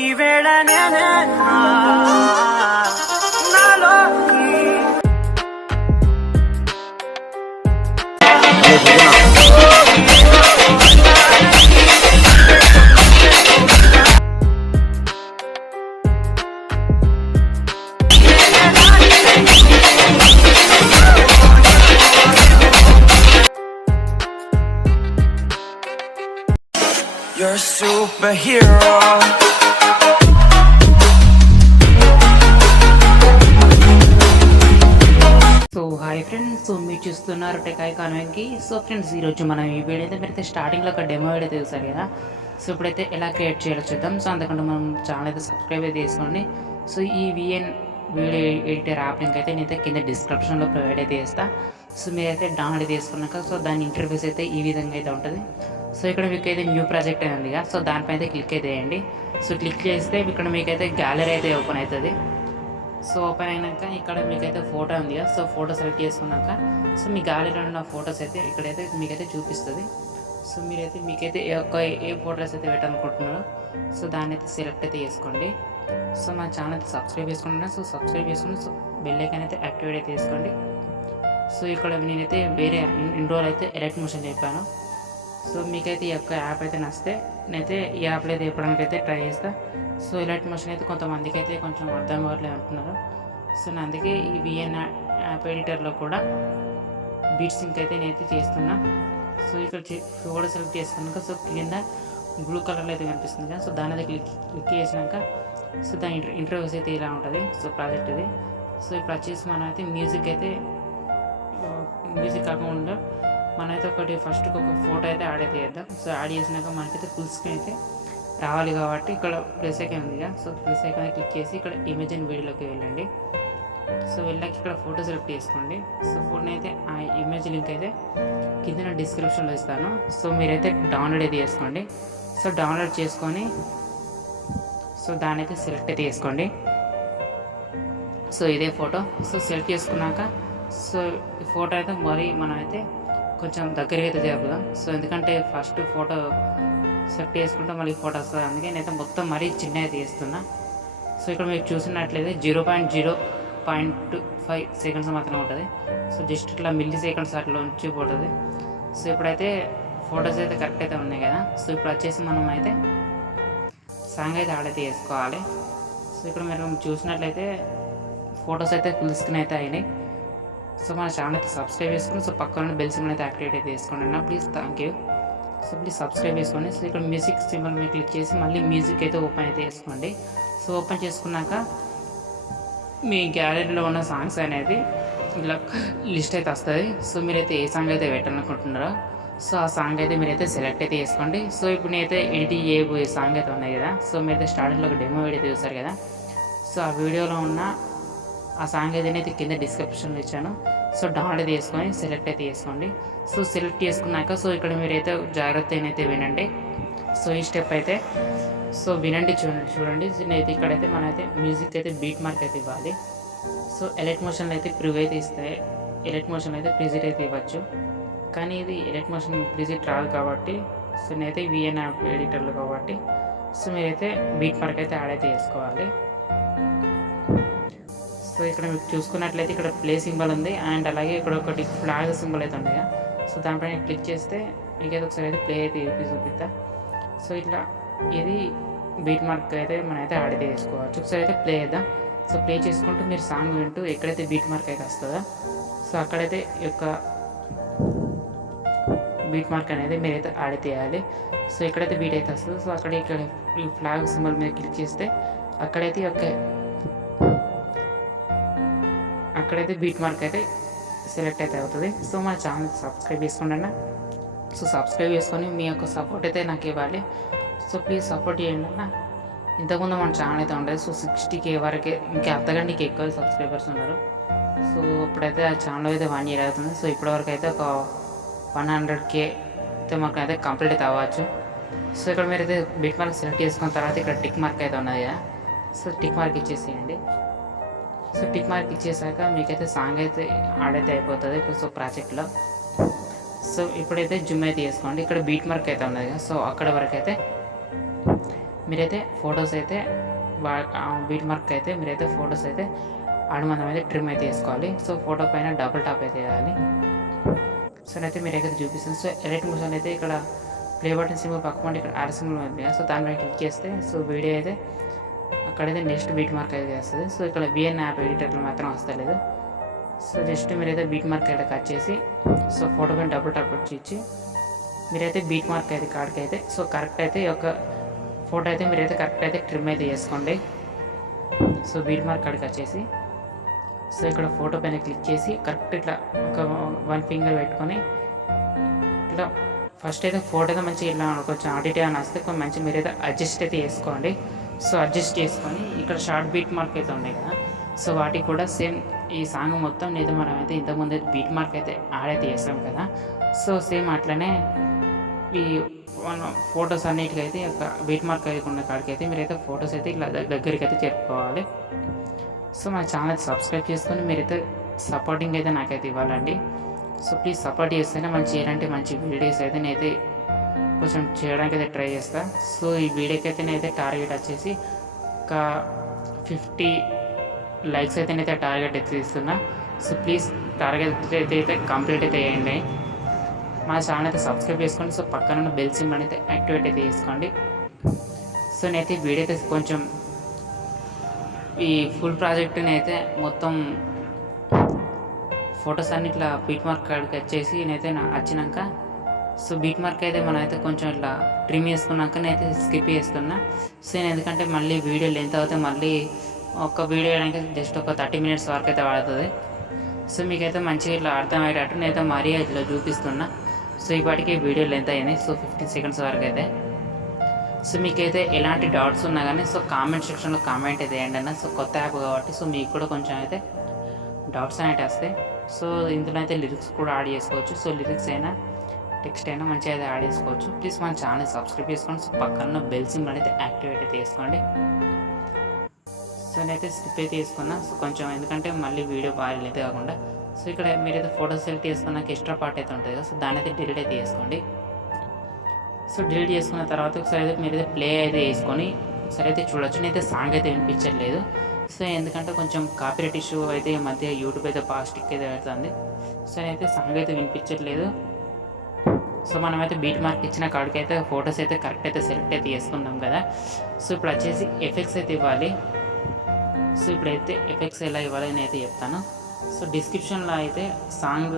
ఈ వేళ నేనే నాలోకి You're a superhero. So hi friends, so మీరు చూస్తున్నారు టెక్ ఐకాన్కి. సో ఫ్రెండ్స్, ఈరోజు మనం ఈ వీడియో అయితే మీరైతే స్టార్టింగ్లో ఒక డెమో వీడియో చూసారు కదా. సో ఇప్పుడైతే ఎలా క్రియేట్ చేయాలో చూద్దాం. సో అందుకంటే మనం ఛానల్ అయితే సబ్స్క్రైబ్ అయితే చేసుకోండి. సో ఈ VN video editor app link అయితే నేనైతే కింద డిస్క్రిప్షన్లో ప్రొవైడ్ అయితే చేస్తా. సో మీరైతే డౌన్లోడ్ చేసుకున్నాక సో దాని ఇంటర్ఫేస్ అయితే ఈ విధంగా అయితే ఉంటుంది. సో ఇక్కడ మీకు అయితే న్యూ ప్రాజెక్ట్ అనేది ఉంది కదా. సో దానిపైన అయితే క్లిక్ అయితే చేయండి. సో క్లిక్ చేస్తే ఇక్కడ మీకైతే గ్యాలరీ అయితే ఓపెన్ అవుతుంది. సో ఓపెన్ అయినాక ఇక్కడ మీకైతే ఫోటో ఉంది కదా. సో ఫోటో సెలెక్ట్ చేసుకున్నాక సో మీ గ్యాలరీలో ఉన్న ఫొటోస్ అయితే ఇక్కడైతే మీకైతే చూపిస్తుంది. సో మీరైతే మీకైతే ఏ ఫొటోస్ అయితే పెట్టాలనుకుంటున్నారో సో దాన్ని అయితే సెలెక్ట్ అయితే చేసుకోండి. సో మా ఛానల్ అయితే సబ్స్క్రైబ్ చేసుకుంటున్నా. సో సబ్స్క్రైబ్ చేసుకుని సో బెల్ ఐకాన్ అయితే యాక్టివేట్ అయితే చేసుకోండి. సో ఇక్కడ నేనైతే వేరే ఇన్రోల్ అయితే ఎలక్ట్ మోషన్ చెప్పాను. సో మీకైతే ఈ యొక్క యాప్ అయితే నచ్చితే నేనైతే ఈ యాప్లో అయితే చెప్పడానికి అయితే ట్రై చేస్తాను. సో ఎలర్ట్ మోషన్ అయితే కొంతమందికి అయితే కొంచెం అర్థం కావట్లేదు అంటున్నారు. సో నేను అందుకే ఈ విఎన్ యాప్ ఎడిటర్లో కూడా బీట్ సింక్ అయితే నేనైతే చేస్తున్నా. సో ఇక్కడ ఫోటో సెలెక్ట్ చేసుకున్నాక సో కింద బ్లూ కలర్లో అయితే కనిపిస్తుంది కదా. సో దాని అయితే క్లిక్ చేసినాక సో దాని ఇంటర్వ్యూస్ అయితే ఇలా ఉంటుంది. సో ప్రాజెక్ట్ ఇది. సో ఇప్పుడు వచ్చేసి మనం అయితే మ్యూజిక్ కాకుండా మనమైతే ఒకటి ఫస్ట్ ఒక ఫోటో అయితే యాడ్ అయితే చేద్దాం. సో యాడ్ చేసినాక మనకైతే ఫుల్ స్క్రీన్ అయితే రావాలి కాబట్టి ఇక్కడ ప్లస్ ఐకాన్ ఉంది కదా. సో ప్లస్ ఐకాన్ క్లిక్ చేసి ఇక్కడ ఇమేజ్ అండ్ వీడియోలోకి వెళ్ళండి. సో వెళ్ళాక ఇక్కడ ఫోటో సెలెక్ట్ చేసుకోండి. సో ఫోటో అయితే ఆ ఇమేజ్ లింక్ అయితే కింద నేను డిస్క్రిప్షన్లో ఇస్తాను. సో మీరైతే డౌన్లోడ్ అయితే చేసుకోండి. సో డౌన్లోడ్ చేసుకొని సో దాని అయితే సెలెక్ట్ అయితే చేసుకోండి. సో ఇదే ఫోటో సో సెలెక్ట్ చేసుకున్నాక సో ఈ ఫోటో అయితే మరి మనమైతే కొంచెం దగ్గరగా అయితే జరుపుదాం. సో ఎందుకంటే ఫస్ట్ ఫోటో సెలెక్ట్ చేసుకుంటే మళ్ళీ ఫోటో వస్తుంది. అందుకే నేనైతే మొత్తం మరీ చిన్నగా తీస్తున్నా. సో ఇక్కడ మీరు చూసినట్లయితే 0.5 సెకండ్స్ మాత్రమే ఉంటుంది. సో జస్ట్ ఇట్లా మిల్లీ సెకండ్స్ అట్లా ఉంచి పోతుంది. సో ఇప్పుడైతే ఫొటోస్ అయితే కరెక్ట్ అయితే ఉన్నాయి కదా. సో ఇప్పుడు వచ్చేసి మనం అయితే సాంగ్ అయితే ఆడైతే వేసుకోవాలి. సో ఇక్కడ మీరు చూసినట్లయితే ఫొటోస్ అయితే ఫుల్ స్క్రీన్ అయితే అయినాయి. సో మన ఛానల్ అయితే సబ్స్క్రైబ్ చేసుకుని సో పక్కన బెల్ సింబల్ అయితే యాక్టివేట్ అయితే చేసుకోండి అన్న please. Thank you. So please subscribe చేసుకోండి. సో ఇక్కడ మ్యూజిక్ సింబల్ మీద క్లిక్ చేసి మళ్ళీ మ్యూజిక్ అయితే ఓపెన్ అయితే చేసుకోండి. సో ఓపెన్ చేసుకున్నాక మీ గ్యాలరీలో ఉన్న సాంగ్స్ అనేది ఇలా లిస్ట్ అయితే వస్తుంది. సో మీరైతే ఏ సాంగ్ అయితే పెట్టాలనుకుంటున్నారో సో ఆ సాంగ్ అయితే మీరైతే సెలెక్ట్ అయితే చేసుకోండి. సో ఇప్పుడు నేనైతే ఎడిటింగ్ చేయబోయే సాంగ్ అయితే ఉన్నాయి కదా. సో మీరైతే స్టార్టింగ్లో ఒక డెమో వీడియో చూసారు కదా. సో ఆ వీడియోలో ఉన్న ఆ సాంగ్ అయితే కింద డిస్క్రిప్షన్లో ఇచ్చాను. సో డౌన్లోడ్ చేసుకొని సెలెక్ట్ అయితే చేసుకోండి. సో సెలెక్ట్ చేసుకున్నాక సో ఇక్కడ మీరైతే జాగ్రత్త అయితే వినండి. సో ఈ స్టెప్ అయితే సో వినండి, చూడండి. నేనైతే ఇక్కడైతే మనైతే మ్యూజిక్ అయితే బీట్ మార్క్ అయితే ఇవ్వాలి. సో ఎలక్ట్ మోషన్లో అయితే ప్రివ్ అయితే ఇస్తాయి. ఎలక్ట్ మోషన్లో అయితే ప్రిజిట్ అయితే ఇవ్వచ్చు. కానీ ఇది ఎలక్ట్ మోషన్ ప్రిజిట్ రాదు కాబట్టి సో నేనైతే విఎన్ యాప్ ఎడిటర్లు కాబట్టి సో మీరైతే బీట్ మార్క్ అయితే యాడ్ అయితే చేసుకోవాలి. సో ఇక్కడ మీకు చూసుకున్నట్లయితే ఇక్కడ ప్లే సింబల్ ఉంది అండ్ అలాగే ఇక్కడ ఒకటి ఫ్లాగ్ సింబల్ అయితే ఉంది. సో దానిపైన క్లిక్ చేస్తే మీకైతే ఒకసారి అయితే ప్లే అయితే చూపిస్తా. సో ఇట్లా ఇది బీట్ మార్క్ అయితే మనమైతే యాడ్ అయితే చేసుకోవచ్చు. ఒకసారి అయితే ప్లే చేద్దాం. సో ప్లే చేసుకుంటూ మీరు సాంగ్ వింటూ ఎక్కడైతే బీట్ మార్క్ అయితే వస్తుందో సో అక్కడైతే ఈ యొక్క బీట్ మార్క్ అనేది మీరైతే యాడ్ అయితే చేయాలి. సో ఎక్కడైతే బీట్ అయితే వస్తుందో సో అక్కడ ఇక్కడ ఈ ఫ్లాగ్ సింబల్ మీద క్లిక్ చేస్తే అక్కడైతే బీట్ మార్క్ అయితే సెలెక్ట్ అయితే అవుతుంది. సో మన ఛానల్ సబ్స్క్రైబ్ చేసుకోండి అన్న. సో సబ్స్క్రైబ్ చేసుకొని మీ యొక్క సపోర్ట్ అయితే నాకు ఇవ్వాలి. సో ప్లీజ్ సపోర్ట్ చేయండి అన్న. ఇంతకుముందు మన ఛానల్ అయితే ఉండేది. సో 60K వరకే, ఇంకా అంతకంటే ఎక్కువ సబ్స్క్రైబర్స్ ఉన్నారు. సో ఇప్పుడైతే ఆ ఛానల్ అయితే 1 year అవుతుంది. సో ఇప్పటివరకు అయితే ఒక 100K అయితే మాకు అయితే కంప్లీట్ అయితే అవ్వచ్చు. సో ఇక్కడ మీరు అయితే బీట్ మార్క్ సెలెక్ట్ చేసుకున్న తర్వాత ఇక్కడ టిక్ మార్క్ అయితే ఉన్నది కదా. సో టిక్ మార్క్ ఇచ్చేసేయండి. సో టిక్ మార్క్ ఇచ్చేసాక మీకైతే సాంగ్ అయితే యాడ్ అయితే అయిపోతుంది సో ప్రాజెక్ట్లో. సో ఇప్పుడైతే జూమ్ అయితే చేసుకోండి. ఇక్కడ బీట్ మార్క్ అయితే ఉన్నది కదా. సో అక్కడ వరకు అయితే మీరైతే ఫొటోస్ అయితే బీట్ మార్క్ అయితే మీరైతే ఫొటోస్ అయితే మనం అయితే ట్రిమ్ అయితే వేసుకోవాలి. సో ఫోటో పైన డబుల్ టాప్ అయితే వేయాలి. సో అయితే మీరైతే చూపిస్తాను. సో ఎడిట్ మోషన్ అయితే ఇక్కడ ప్లే బటన్ సింబల్ పక్కన ఇక్కడ ఆర్ సింబల్ ఉంది. సో దానిపైన క్లిక్ చేస్తే సో వీడియో అయితే అక్కడైతే నెక్స్ట్ బీట్ మార్క్ అయితే వస్తుంది. సో ఇక్కడ విఎన్ యాప్ ఎడిటర్లో మాత్రం వస్తలేదు. సో జస్ట్ మీరైతే బీట్ మార్క్ అయితే కట్ చేసి సో ఫోటో పైన డబుల్ టాప్ ఇచ్చి మీరైతే బీట్ మార్క్ అయితే కార్డ్కి అయితే సో కరెక్ట్ అయితే ఒక ఫోటో అయితే మీరైతే కరెక్ట్ అయితే ట్రిమ్ అయితే చేసుకోండి. సో బీట్ మార్క్ కార్డ్కి వచ్చేసి సో ఇక్కడ ఫోటో పైన క్లిక్ చేసి కరెక్ట్ ఇట్లా ఒక 1 ఫింగర్ పెట్టుకొని ఇట్లా ఫస్ట్ అయితే ఫోటో అయితే మంచిగా ఇట్లా కొంచెం ఆడిట్ అని వస్తే కొంచెం మంచిగా మీరైతే అడ్జస్ట్ అయితే చేసుకోండి. సో అడ్జస్ట్ చేసుకొని ఇక్కడ షార్ట్ బీట్ మార్క్ అయితే ఉన్నాయి కదా, సో వాటికి కూడా సేమ్ ఈ సాంగ్ మొత్తం లేదా మనం అయితే ఇంతకుముందు బీట్ మార్క్ అయితే యాడ్ అయితే చేస్తాం కదా, సో సేమ్ అట్లనే ఈ ఫొటోస్ అన్నిటికైతే ఒక బీట్ మార్క్ అయితే ఉన్న కాడికైతే మీరైతే ఫొటోస్ అయితే ఇట్లా దగ్గరికి అయితే చేరుకోవాలి. సో మన ఛానల్ సబ్స్క్రైబ్ చేసుకొని మీరైతే సపోర్టింగ్ అయితే నాకైతే ఇవ్వాలండి. సో ప్లీజ్ సపోర్ట్ చేస్తేనే మంచి ఇలాంటి మంచి వీడియోస్ అయితే నేనైతే కొంచెం చేయడానికి అయితే ట్రై చేస్తాను. సో ఈ వీడియోకి అయితే నేనైతే టార్గెట్ వచ్చేసి ఒక 50 లైక్స్ అయితే నేనైతే టార్గెట్ అయితే ఇస్తున్నా. సో ప్లీజ్ టార్గెట్ అయితే కంప్లీట్ అయితే చేయండి. మా ఛానల్ అయితే సబ్స్క్రైబ్ చేసుకోండి. సో పక్కన బెల్ సింబల్ అయితే యాక్టివేట్ అయితే చేసుకోండి. సో నేనైతే వీడియో అయితే కొంచెం ఈ ఫుల్ ప్రాజెక్ట్ని అయితే మొత్తం ఫొటోస్ అన్ని ఇట్లా బీట్ మార్క్ కాడికి వచ్చేసి నేనైతే వచ్చినాక సో బీట్ మార్క్ అయితే మనం అయితే కొంచెం ఇట్లా ట్రిమ్ చేసుకున్నాక నేనైతే స్కిప్ చేస్తున్నా. సో నేను ఎందుకంటే మళ్ళీ వీడియో లెంత్ అవుతే మళ్ళీ ఒక వీడియో వేయడానికి జస్ట్ ఒక 30 మినిట్స్ వరకు అయితే పడుతుంది. సో మీకైతే మంచిగా ఇట్లా అర్థమయ్యేటట్టు నేనైతే మరీ ఇట్లా చూపిస్తున్నా. సో ఇప్పటికీ వీడియో లెంత్ అయింది సో 15 సెకండ్స్ వరకు అయితే. సో మీకైతే ఎలాంటి డౌట్స్ ఉన్నా కానీ సో కామెంట్ సెక్షన్లో కామెంట్ అయితే వేయండి అన్న. సో కొత్త యాప్ కాబట్టి సో మీకు కూడా కొంచెం అయితే డౌట్స్ అనేవి వస్తాయి. సో ఇందులో అయితే లిరిక్స్ కూడా యాడ్ చేసుకోవచ్చు. సో లిరిక్స్ అయినా టెక్స్ట్ అయినా మంచిగా అయితే యాడ్ చేసుకోవచ్చు. ప్లీజ్ మన ఛానల్ సబ్స్క్రైబ్ చేసుకోండి. సో పక్కన బెల్ సింబల్ అయితే యాక్టివేట్ అయితే చేసుకోండి. సో నేనైతే స్కిప్ అయితే తీసుకున్నా. సో కొంచెం ఎందుకంటే మళ్ళీ వీడియో బాగా అయితే కాకుండా సో ఇక్కడ మీరైతే ఫోటో సెలెక్ట్ చేసుకున్నాక ఎక్స్ట్రా పార్ట్ అయితే ఉంటుంది కదా, సో దాన్ని అయితే డిలీట్ అయితే చేసుకోండి. సో డిలీట్ చేసుకున్న తర్వాత ఒకసారి అయితే మీరైతే ప్లే అయితే వేసుకొని ఒకసారి అయితే చూడొచ్చు. నేనైతే సాంగ్ అయితే వినిపించట్లేదు. సో ఎందుకంటే కొంచెం కాపీరైట్ ఇష్యూ అయితే ఈ మధ్య యూట్యూబ్ అయితే బాగా స్టిక్ అయితే పెడుతుంది. సో నేనైతే సాంగ్ అయితే వినిపించట్లేదు. సో మనమైతే బీట్ మార్క్ ఇచ్చిన కాడికి అయితే ఫొటోస్ అయితే కరెక్ట్ అయితే సెలెక్ట్ అయితే చేసుకున్నాం కదా. సో ఇప్పుడు వచ్చేసి ఎఫెక్ట్స్ అయితే ఇవ్వాలి. సో ఇప్పుడైతే ఎఫెక్ట్స్ ఎలా ఇవ్వాలి అని అయితే చెప్తాను. సో డిస్క్రిప్షన్లో అయితే సాంగ్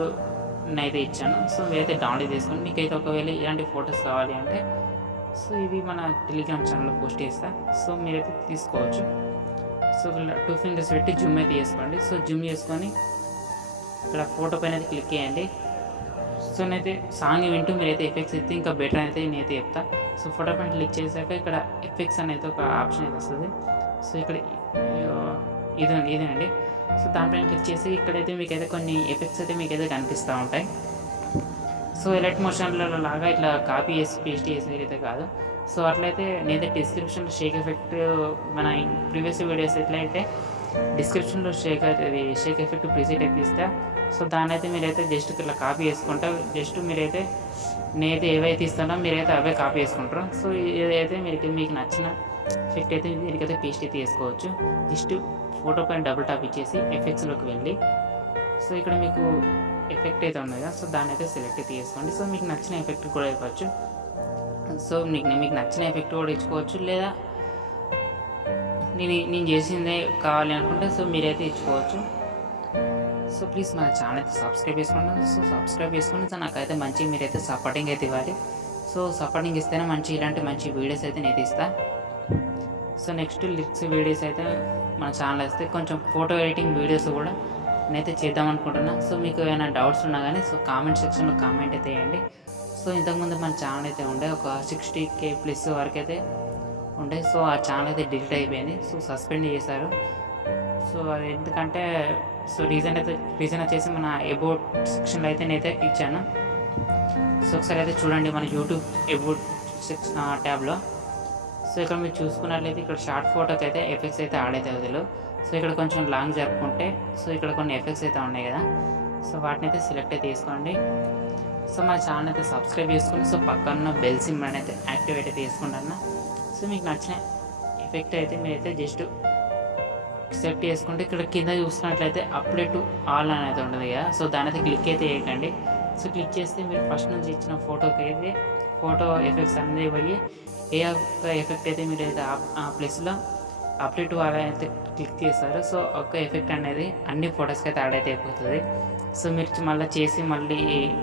అయితే ఇచ్చాను. సో మీరైతే డౌన్లోడ్ చేసుకొని మీకైతే ఒకవేళ ఇలాంటి ఫొటోస్ కావాలి అంటే సో ఇది మన టెలిగ్రామ్ ఛానల్లో పోస్ట్ చేస్తా. సో మీరైతే తీసుకోవచ్చు. సో ఇలా 2 ఫింగర్స్ పెట్టి జూమ్ అయితే చేసుకోండి. సో జూమ్ చేసుకొని ఇక్కడ ఫోటో పైన అయితే క్లిక్ చేయండి. సో నేనైతే సాంగ్ వింటూ మీరైతే ఎఫెక్ట్స్ అయితే ఇంకా బెటర్ అయితే నేనైతే చెప్తా. సో ఫోటో పైన క్లిక్ చేశాక ఇక్కడ ఎఫెక్ట్స్ అనేది ఒక ఆప్షన్ అయితే వస్తుంది. సో ఇక్కడ ఇదేనండి. సో దానిపైన క్లిక్ చేసి ఇక్కడైతే మీకైతే కొన్ని ఎఫెక్ట్స్ అయితే మీకైతే కనిపిస్తూ ఉంటాయి. సో ఎలర్ట్ మోషన్లో లాగా ఇట్లా కాపీ చేసి పేస్ట్ చేసేది అయితే కాదు. సో అట్లయితే నేనైతే డిస్క్రిప్షన్లో షేక్ ఎఫెక్ట్ మన ప్రీవియస్ వీడియోస్ ఎట్లయితే డిస్క్రిప్షన్లో షేక్ ఎఫెక్ట్ ప్రిసెట్ అయితే ఇస్తా. సో దాన్ని అయితే మీరైతే జస్ట్ ఇట్లా కాపీ చేసుకుంటా. జస్ట్ మీరైతే నేనైతే ఏవైతే ఇస్తానో మీరైతే అవే కాపీ చేసుకుంటారు. సో ఇదైతే మీకు నచ్చిన ఎఫెక్ట్ అయితే దీనికైతే పేస్ట్ అయితే వేసుకోవచ్చు. జస్ట్ ఫోటో పైన డబుల్ టాప్ ఇచ్చేసి ఎఫెక్ట్స్లోకి వెళ్ళి సో ఇక్కడ మీకు ఎఫెక్ట్ అయితే ఉంది కదా, సో దాన్ని అయితే సెలెక్ట్ అయితే చేసుకోండి. సో మీకు నచ్చిన ఎఫెక్ట్ కూడా ఇవ్వచ్చు. సో మీకు నచ్చిన ఎఫెక్ట్ కూడా ఇచ్చుకోవచ్చు, లేదా నేను చేసిందే కావాలి అనుకుంటే సో మీరైతే ఇచ్చుకోవచ్చు. సో ప్లీజ్ మన ఛానల్ అయితే సబ్స్క్రైబ్ చేసుకోండి. సో సబ్స్క్రైబ్ చేసుకుని సో నాకైతే మంచి మీరైతే సపోర్టింగ్ అయితే ఇవ్వాలి. సో సపోర్టింగ్ ఇస్తేనే మంచి ఇలాంటి మంచి వీడియోస్ అయితే నేను ఇస్తాను. సో నెక్స్ట్ లిరిక్స్ వీడియోస్ అయితే మన ఛానల్ వస్తే కొంచెం ఫోటో ఎడిటింగ్ వీడియోస్ కూడా నేనైతే చేద్దాం అనుకుంటున్నా. సో మీకు ఏమైనా డౌట్స్ ఉన్నా కానీ సో కామెంట్ సెక్షన్లో కామెంట్ అయితే వేయండి. సో ఇంతకుముందు మన ఛానల్ అయితే ఉండే ఒక 60K ప్లస్ వరకు అయితే ఉండే. సో ఆ ఛానల్ అయితే డిలీట్ అయిపోయింది. సో సస్పెండ్ చేశారు. సో అది ఎందుకంటే సో రీజన్ వచ్చేసి మన అబౌట్ సెక్షన్లో అయితే నేనైతే ఇచ్చాను. సో ఒకసారి అయితే చూడండి మన యూట్యూబ్ అబౌట్ ట్యాబ్లో. సో ఇక్కడ మీరు చూసుకున్నట్లయితే ఇక్కడ షార్ట్ ఫోటోకి అయితే ఎఫెక్ట్స్ అయితే యాడ్ అయితే వదిలు. సో ఇక్కడ కొంచెం లాంగ్ జరుపుకుంటే సో ఇక్కడ కొన్ని ఎఫెక్ట్స్ అయితే ఉన్నాయి కదా, సో వాటిని అయితే సెలెక్ట్ అయితే తీసుకోండి. సో మన ఛానల్ అయితే సబ్స్క్రైబ్ చేసుకుని సో పక్కన బెల్ సింబల్ అయితే యాక్టివేట్ అయితే తీసుకుంటాను. సో మీకు నచ్చిన ఎఫెక్ట్ అయితే మీరైతే జస్ట్ సెలెక్ట్ చేసుకుంటే ఇక్కడ కింద చూసుకున్నట్లయితే అప్లై టు ఆల్ అనేది ఉంటుంది కదా, సో దాని అయితే క్లిక్ అయితే చేయకండి. సో క్లిక్ చేస్తే మీరు ఫస్ట్ నుంచి ఇచ్చిన ఫోటోకి అయితే ఫోటో ఎఫెక్ట్స్ అన్నీ పోయి ఏ ఎఫెక్ట్ అయితే మీరు అయితే ఆ ప్లేస్లో అప్లై టు ఆల్ అయితే క్లిక్ చేస్తారు. సో ఒక ఎఫెక్ట్ అనేది అన్ని ఫొటోస్కి అయితే యాడ్ అయితే అయిపోతుంది. సో మీరు మళ్ళీ చేసి మళ్ళీ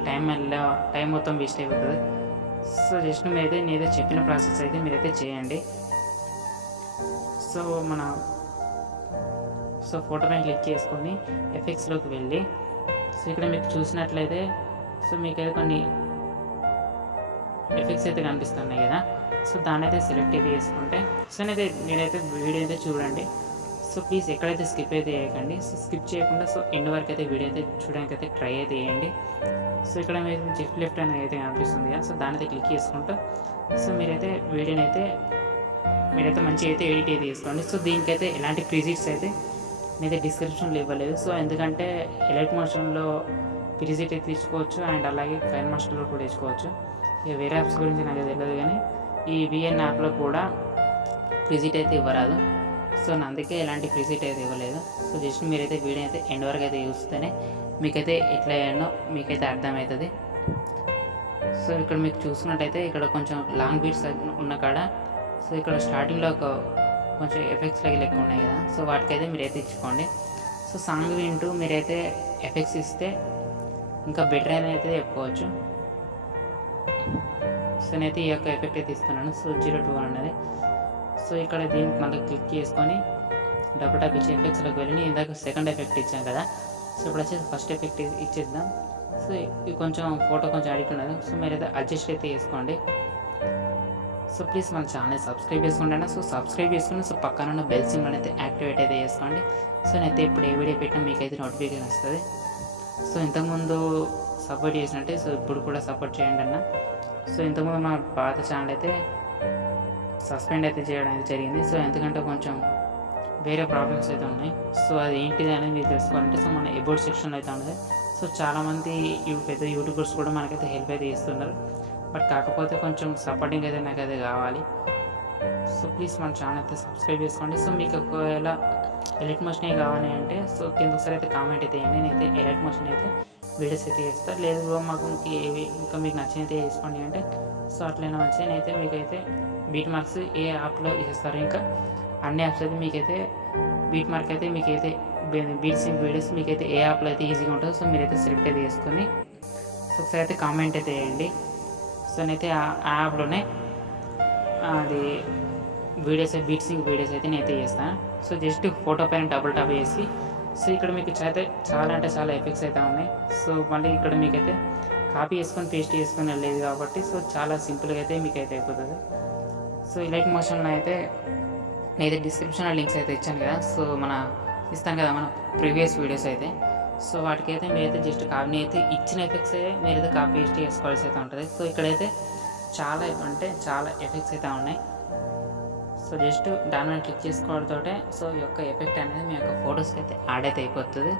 టైం మొత్తం వేస్ట్ అయిపోతుంది. సో జస్ట్ మీరైతే నేనైతే చెప్పిన ప్రాసెస్ అయితే మీరైతే చేయండి. సో ఫోటో పైన క్లిక్ చేసుకొని ఎఫెక్ట్స్లోకి వెళ్ళి సో ఇక్కడ మీకు చూసినట్లయితే సో మీకైతే కొన్ని ఎఫెక్ట్స్ అయితే కనిపిస్తున్నాయి కదా, సో దాన్ని అయితే సెలెక్ట్ అయితే చేసుకుంటే సో నేనైతే వీడియో అయితే చూడండి. సో ప్లీజ్ ఎక్కడైతే స్కిప్ అయితే చేయకండి. సో స్కిప్ చేయకుండా సో ఎండ్ వరకు అయితే వీడియో అయితే చూడడానికి అయితే ట్రై అయితే చేయండి. సో ఇక్కడ మీరు లెఫ్ట్ అనేది అయితే కనిపిస్తుంది కదా, సో దాని అయితే క్లిక్ చేసుకుంటూ సో మీరైతే మంచిగా అయితే ఎడిట్ అయితే చేసుకోండి. సో దీనికైతే ఎలాంటి ప్రిజిట్స్ అయితే నేనైతే డిస్క్రిప్షన్లో ఇవ్వలేదు. సో ఎందుకంటే ఎలైట్ మోషన్లో ప్రిజిట్ అయితే తీసుకోవచ్చు అండ్ అలాగే కైన్ మాస్టర్లో కూడా తీసుకోవచ్చు. ఇక వేరే యాప్స్ గురించి నాకు తెలియదు, కానీ ఈ విఎన్ యాప్లో కూడా ప్రిజిట్ అయితే ఇవ్వరాదు. సో అందుకే ఎలాంటి ప్రిజిట్ అయితే ఇవ్వలేదు. సో జస్ట్ మీరైతే వీడియో అయితే ఎండ్ వరకు అయితే చూస్తేనే మీకైతే ఎట్లా అయ్యానో మీకైతే అర్థమవుతుంది. సో ఇక్కడ మీకు చూసుకున్నట్టయితే ఇక్కడ కొంచెం లాంగ్ బీట్స్ ఉన్న కాడ సో ఇక్కడ స్టార్టింగ్లో కొంచెం ఎఫెక్ట్స్ లెక్క ఉన్నాయి కదా, సో వాటికైతే మీరైతే ఇచ్చుకోండి. సో సాంగ్ వింటూ మీరైతే ఎఫెక్ట్స్ ఇస్తే ఇంకా బెటర్ అని అయితే చెప్పుకోవచ్చు. సో నేనైతే ఈ యొక్క ఎఫెక్ట్ అయితే ఇస్తున్నాను. సో 02 అనేది సో ఇక్కడ దీనికి మళ్ళీ క్లిక్ చేసుకొని డబుల్ ట్యాప్ ఇచ్చే ఎఫెక్ట్స్లోకి వెళ్ళి ఇందాక సెకండ్ ఎఫెక్ట్ ఇచ్చాను కదా, సో ఇప్పుడు వచ్చేసి ఫస్ట్ ఎఫెక్ట్ ఇచ్చేద్దాం. సో ఇది కొంచెం ఫోటో కొంచెం అడిక్ట్ ఉన్నది. సో మీరైతే అడ్జస్ట్ అయితే చేసుకోండి. సో ప్లీజ్ మన ఛానల్ సబ్స్క్రైబ్ చేసుకోండి. సో సబ్స్క్రైబ్ చేసుకుని సో పక్కన ఉన్న బెల్ సింబల్ అయితే యాక్టివేట్ అయితే చేసుకోండి. సో నేనైతే ఇప్పుడు ఏ వీడియో పెట్టినా మీకైతే నోటిఫికేషన్ వస్తుంది. సో ఇంతకుముందు సపోర్ట్ చేసినట్టే సో ఇప్పుడు కూడా సపోర్ట్ చేయండి అన్న. సో ఇంతకుముందు మా పాత ఛానల్ అయితే సస్పెండ్ అయితే చేయడం అయితే జరిగింది. సో ఎందుకంటే కొంచెం వేరే ప్రాబ్లమ్స్ అయితే ఉన్నాయి. సో అది ఏంటిది అనేది మీరు తెలుసుకోవాలంటే సో మన అబౌట్ సెక్షన్లో అయితే ఉన్నది. సో చాలామంది పెద్ద యూట్యూబర్స్ కూడా మనకైతే హెల్ప్ అయితే చేస్తున్నారు. బట్ కాకపోతే కొంచెం సపోర్టింగ్ అయితే నాకు అయితే కావాలి. సో ప్లీజ్ మన ఛానల్ అయితే సబ్స్క్రైబ్ చేసుకోండి. సో మీకు ఒకవేళ ఎలైట్ మోషన్ కావాలి అంటే సో కింద ఒకసారి అయితే కామెంట్ అయితే వేయండి. నేనైతే ఎలైట్ మోషన్ అయితే వీడియోస్ అయితే చేస్తాను. లేదు మాకు ఇంకా మీకు నచ్చినైతే వేసుకోండి అంటే సో అట్లయినా మంచిగా నేనైతే మీకైతే బీట్ మార్క్స్ ఏ యాప్లో చేస్తారు, ఇంకా అన్ని యాప్స్ అయితే మీకైతే బీట్ మార్క్ అయితే మీకైతే బీట్స్ వీడియోస్ మీకైతే ఏ యాప్లో అయితే ఈజీగా ఉంటుందో సో మీరైతే సెలెక్ట్ అయితే చేసుకొని సో ఒకసారి అయితే కామెంట్ అయితే వేయండి. సో నేనైతే ఆ యాప్లోనే అది వీడియోస్ బీట్సింగ్ వీడియోస్ అయితే నేనైతే చేస్తాను. సో జస్ట్ ఫోటో పైన డబుల్ టాప్ చేసి సో ఇక్కడ మీకు అయితే చాలా అంటే చాలా ఎఫెక్ట్స్ అయితే ఉన్నాయి. సో మళ్ళీ ఇక్కడ మీకైతే కాపీ చేసుకొని పేస్ట్ చేసుకొని వెళ్ళలేదు కాబట్టి సో చాలా సింపుల్గా అయితే మీకైతే అయిపోతుంది. సో ఎలైట్ మోషన్లో అయితే నేనైతే డిస్క్రిప్షన్లో లింక్స్ అయితే ఇచ్చాను కదా, సో ఇస్తాం కదా మన ప్రీవియస్ వీడియోస్ అయితే. సో వాటికైతే మీరైతే జస్ట్ కాపీ అయితే ఇచ్చిన ఎఫెక్ట్స్ మీరైతే కాపీ పేస్ట్ చేసుకోవాల్సి అయితే ఉంటుంది. సో ఇక్కడైతే చాలా ఎఫెక్ట్స్ అయితే ఉన్నాయి. సో జస్ట్ దాని మీద క్లిక్ చేసుకోవడంతో సో ఈ యొక్క ఎఫెక్ట్ అనేది మీ యొక్క ఫొటోస్కి అయితే యాడ్ అయితే అయిపోతుంది.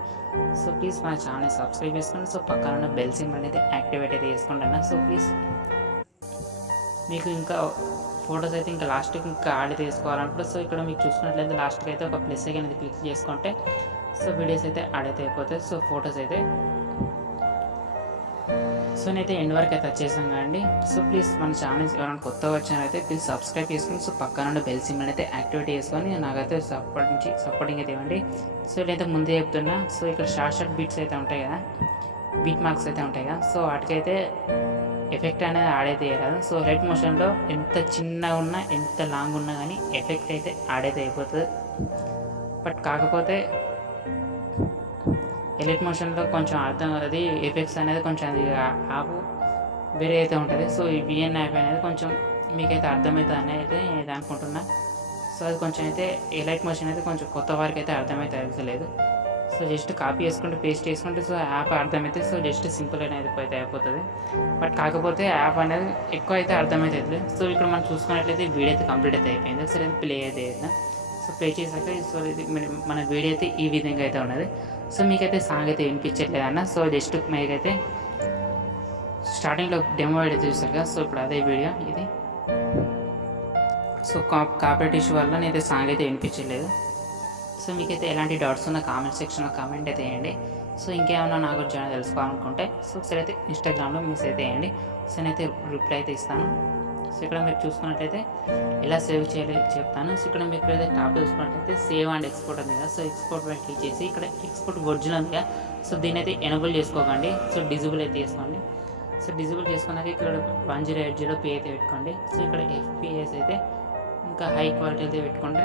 సో ప్లీజ్ మన ఛానల్ సబ్స్క్రైబ్ చేసుకోండి. సో పక్కన ఉన్న బెల్ సింబల్ అనేది యాక్టివేట్ అయితే చేసుకోండి అన్న. సో ప్లీజ్ మీకు ఇంకా ఫొటోస్ అయితే ఇంకా లాస్ట్కి ఇంకా యాడ్ తీసుకోవాలన్నప్పుడు సో ఇక్కడ మీకు చూసుకున్నట్లయితే లాస్ట్కి అయితే ఒక ప్లస్ అనేది క్లిక్ చేసుకుంటే సో వీడియోస్ అయితే యాడ్ అయితే అయిపోతాయి. సో ఫొటోస్ అయితే సో నేనైతే ఎండ్ వరకు అయితే వచ్చేసాం కదండి. సో ప్లీజ్ మన ఛానల్ ఎవరైనా కొత్తగా వచ్చారైతే ప్లీజ్ సబ్స్క్రైబ్ చేసుకుని సో పక్కన ఉన్న బెల్ సింబల్ అయితే యాక్టివేట్ చేసుకొని నాకైతే సపోర్టింగ్ అయితే ఇవ్వండి. సో నేనైతే ముందే చెప్తున్నా. సో ఇక్కడ షార్ట్ బీట్స్ అయితే ఉంటాయి కదా, బీట్ మార్క్స్ అయితే ఉంటాయి కదా, సో వాటికైతే ఎఫెక్ట్ అనేది యాడ్ అయితే చేయరాదు. సో ఎలైట్ మోషన్లో ఎంత చిన్నగా ఉన్నా ఎంత లాంగ్ ఉన్నా కానీ ఎఫెక్ట్ అయితే యాడ్ అయితే అయిపోతుంది. బట్ కాకపోతే ఎలైట్ మోషన్లో కొంచెం అర్థం అది ఎఫెక్ట్స్ అనేది కొంచెం అది యాప్ వేరే అయితే ఉంటుంది. సో ఈ విఎన్ యాప్ అనేది కొంచెం మీకైతే అర్థమవుతుంది అని అయితే నేను అనుకుంటున్నా. సో అది కొంచెం అయితే ఎలైట్ మోషన్ అయితే కొంచెం కొత్త వారికి అయితే అర్థమైతే లేదు. సో జస్ట్ కాపీ చేసుకుంటే పేస్ట్ చేసుకుంటే సో యాప్ అర్థమైతే సో జస్ట్ సింపుల్ అనేది అయితే అయిపోతుంది. బట్ కాకపోతే యాప్ అనేది ఎక్కువ అయితే అర్థమవుతుంది. సో ఇక్కడ మనం చూసుకున్నట్లయితే వీడియో అయితే కంప్లీట్ అయితే అయిపోయింది. ఒకసారి ప్లే అయితే చేద్దాం. సో ప్లే చేసాక సో ఇది మన వీడియో అయితే ఈ విధంగా అయితే ఉన్నది. సో మీకైతే సాంగ్ అయితే వినిపించట్లేదన్న. సో జస్ట్ మీకైతే స్టార్టింగ్లో డెమో వీడియో చూస్తారు కదా, సో ఇప్పుడు అదే వీడియో ఇది. సో కాపరేట్ ఇష్యూ వల్ల నేనైతే సాంగ్ అయితే వినిపించలేదు. సో మీకైతే ఎలాంటి డౌట్స్ ఉన్న కామెంట్ సెక్షన్లో కామెంట్ అయితే వేయండి. సో ఇంకేమైనా నా గురించి ఏమైనా తెలుసుకోవాలనుకుంటే సో ఒకసారి అయితే ఇన్స్టాగ్రామ్లో మెసేజ్ అయితే వేయండి. సో నేనైతే రిప్లై అయితే ఇస్తాను. సో ఇక్కడ మీరు చూసుకున్నట్లయితే ఎలా సేవ్ చేయాలి చెప్తాను. సో ఇక్కడ మీకు అయితే టాప్ చూసుకున్నట్లయితే సేవ్ అండ్ ఎక్స్పోర్ట్ ఉంది కదా. సో ఎక్స్పోర్ట్ పైన క్లిక్ చేసి ఇక్కడ ఎక్స్పోర్ట్ ఒరిజినల్ ఉంది కదా. సో దీని అయితే ఎనేబుల్ చేసుకోకండి. సో డిజేబుల్ అయితే చేసుకోండి. సో డిజేబుల్ చేసుకున్నాక ఇక్కడ 1080p అయితే పెట్టుకోండి. సో ఇక్కడ FPS అయితే ఇంకా హై క్వాలిటీ అయితే పెట్టుకుంటే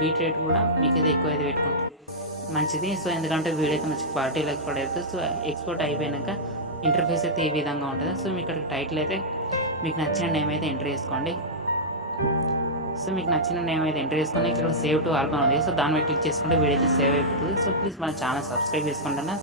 బీట్ రేట్ కూడా మీకైతే ఎక్కువ అయితే పెట్టుకుంటే మంచిది. సో ఎందుకంటే వీడియో అయితే మంచి క్వాలిటీలో ఎక్స్పోర్ట్ అవుతుంది. సో ఎక్స్పోర్ట్ అయిపోయాక ఇంటర్ఫేస్ అయితే ఈ విధంగా ఉంటుంది. సో మీకు ఇక్కడ టైటిల్ అయితే మీకు నచ్చిన నేమ్ అయితే ఎంటర్ చేసుకోండి. సో మీకు నచ్చిన నేమ్ అయితే ఎంటర్ చేసుకొని ఇక్కడ సేవ్ టు ఆల్బమ్ ఉంది. సో దాని మీద క్లిక్ చేసుకుంటే వీడియో అయితే సేవ్ అయిపోతుంది. సో ప్లీజ్ మన ఛానల్ సబ్స్క్రైబ్ చేసుకుంటున్నా.